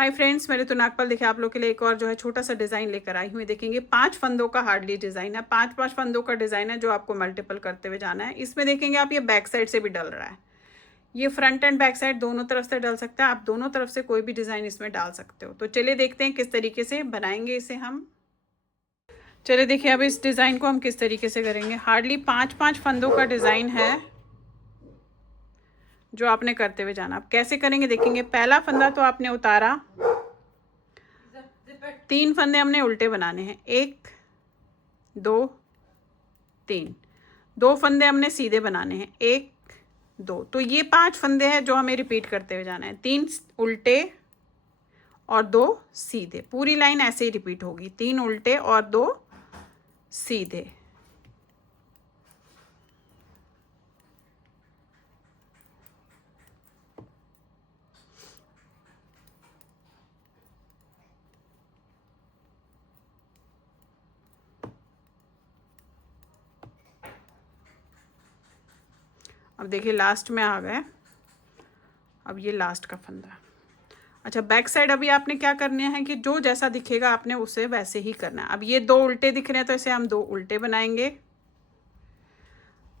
Hi friends, मेरे तो नागपाल देखिए आप लोग के लिए एक और जो है छोटा सा डिज़ाइन लेकर आई हूँ। देखेंगे 5 फंदों का हार्डली डिज़ाइन है, 5-5 फंदों का डिज़ाइन है जो आपको मल्टीपल करते हुए जाना है। इसमें देखेंगे आप ये बैक साइड से भी डल रहा है, ये फ्रंट एंड बैक साइड दोनों तरफ से डल सकता है। आप दोनों तरफ से कोई भी डिज़ाइन इसमें डाल सकते हो। तो चलिए देखते हैं किस तरीके से बनाएंगे इसे हम। चलिए देखिए अब इस डिज़ाइन को हम किस तरीके से करेंगे। हार्डली 5-5 फंदों का डिज़ाइन है जो आपने करते हुए जाना। आप कैसे करेंगे देखेंगे। पहला फंदा तो आपने उतारा, 3 फंदे हमने उल्टे बनाने हैं, 1 2 3। 2 फंदे हमने सीधे बनाने हैं, 1 2। तो ये 5 फंदे हैं जो हमें रिपीट करते हुए जाना है। 3 उल्टे और 2 सीधे, पूरी लाइन ऐसे ही रिपीट होगी। 3 उल्टे और 2 सीधे। अब देखिए लास्ट में आ गए। अब ये लास्ट का फंदा। अच्छा, बैक साइड अभी आपने क्या करना है कि जो जैसा दिखेगा आपने उसे वैसे ही करना है। अब ये 2 उल्टे दिख रहे हैं तो इसे हम 2 उल्टे बनाएंगे,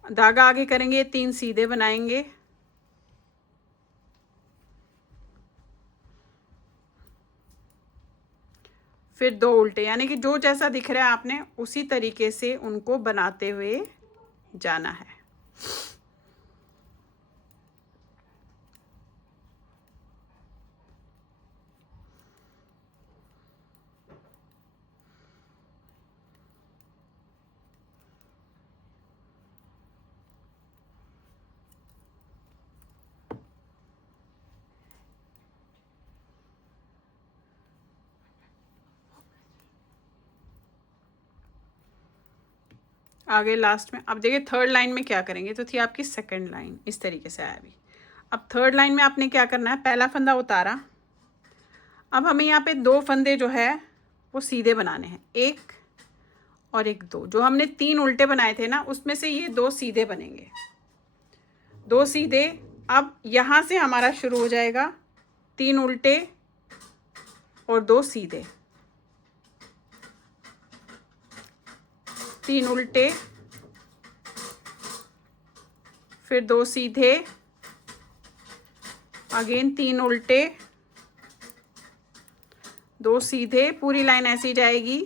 धागा आगे करेंगे, 3 सीधे बनाएंगे, फिर 2 उल्टे। यानी कि जो जैसा दिख रहा है आपने उसी तरीके से उनको बनाते हुए जाना है। आगे लास्ट में अब देखिए थर्ड लाइन में क्या करेंगे। तो थी आपकी सेकंड लाइन, इस तरीके से आया अभी। अब थर्ड लाइन में आपने क्या करना है, पहला फंदा उतारा। अब हमें यहाँ पे 2 फंदे जो है वो सीधे बनाने हैं, 1 और 1 2। जो हमने 3 उल्टे बनाए थे ना उसमें से ये 2 सीधे बनेंगे, 2 सीधे। अब यहाँ से हमारा शुरू हो जाएगा 3 उल्टे और 2 सीधे, 3 उल्टे फिर 2 सीधे, अगेन 3 उल्टे 2 सीधे, पूरी लाइन ऐसी जाएगी।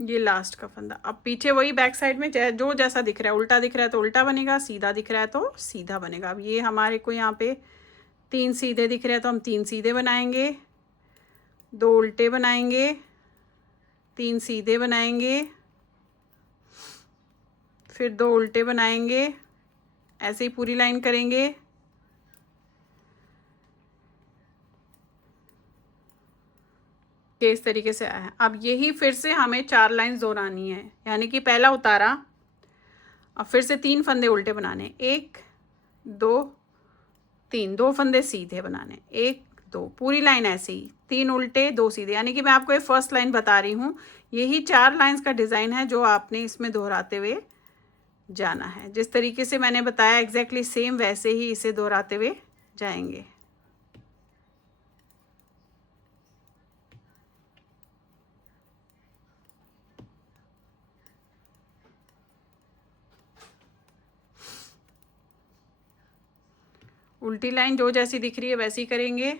ये लास्ट का फंदा। अब पीछे वही बैक साइड में जो जैसा दिख रहा है, उल्टा दिख रहा है तो उल्टा बनेगा, सीधा दिख रहा है तो सीधा बनेगा। अब ये हमारे को यहाँ पे 3 सीधे दिख रहे हैं तो हम 3 सीधे बनाएंगे, 2 उल्टे बनाएंगे, 3 सीधे बनाएंगे, फिर 2 उल्टे बनाएंगे, ऐसे ही पूरी लाइन करेंगे। इस तरीके से आया है। अब यही फिर से हमें 4 लाइन्स दोहरानी है। यानी कि पहला उतारा, अब फिर से 3 फंदे उल्टे बनाने, 1 2 3, 2 फंदे सीधे बनाने, 1 2, पूरी लाइन ऐसे ही, 3 उल्टे 2 सीधे। यानी कि मैं आपको ये फर्स्ट लाइन बता रही हूँ। यही 4 लाइन्स का डिज़ाइन है जो आपने इसमें दोहराते हुए जाना है। जिस तरीके से मैंने बताया एग्जैक्टली सेम वैसे ही इसे दोहराते हुए जाएंगे। उल्टी लाइन जो जैसी दिख रही है वैसी करेंगे।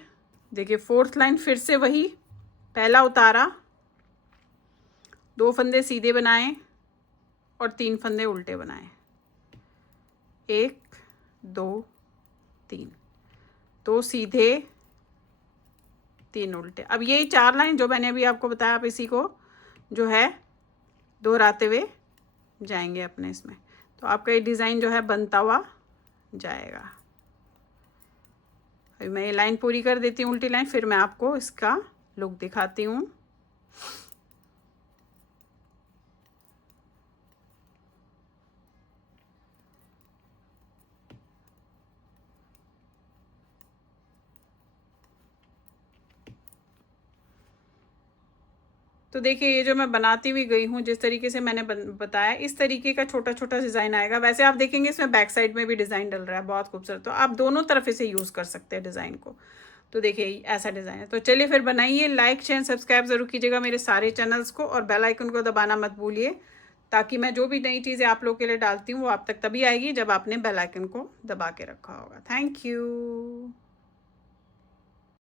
देखिए फोर्थ लाइन फिर से वही, पहला उतारा, 2 फंदे सीधे बनाए और 3 फंदे उल्टे बनाए, 1 2 3, 2 सीधे 3 उल्टे। अब यही 4 लाइन जो मैंने अभी आपको बताया, आप इसी को जो है दोहराते हुए जाएंगे अपने इसमें। तो आपका ये डिज़ाइन जो है बनता हुआ जाएगा। अभी मैं ये लाइन पूरी कर देती हूँ उल्टी लाइन, फिर मैं आपको इसका लुक दिखाती हूँ। तो देखिए ये जो मैं बनाती हुई गई हूँ, जिस तरीके से मैंने बताया, इस तरीके का छोटा छोटा डिज़ाइन आएगा। वैसे आप देखेंगे इसमें बैक साइड में भी डिज़ाइन डल रहा है, बहुत खूबसूरत। तो आप दोनों तरफ इसे यूज़ कर सकते हैं डिज़ाइन को। तो देखिए ऐसा डिज़ाइन है। तो चलिए फिर बनाइए, लाइक शेयर सब्सक्राइब ज़रूर कीजिएगा मेरे सारे चैनल्स को, और बेल आइकन को दबाना मत भूलिए, ताकि मैं जो भी नई चीज़ें आप लोग के लिए डालती हूँ वो आप तक तभी आएगी जब आपने बेल आइकन को दबा के रखा होगा। Thank you.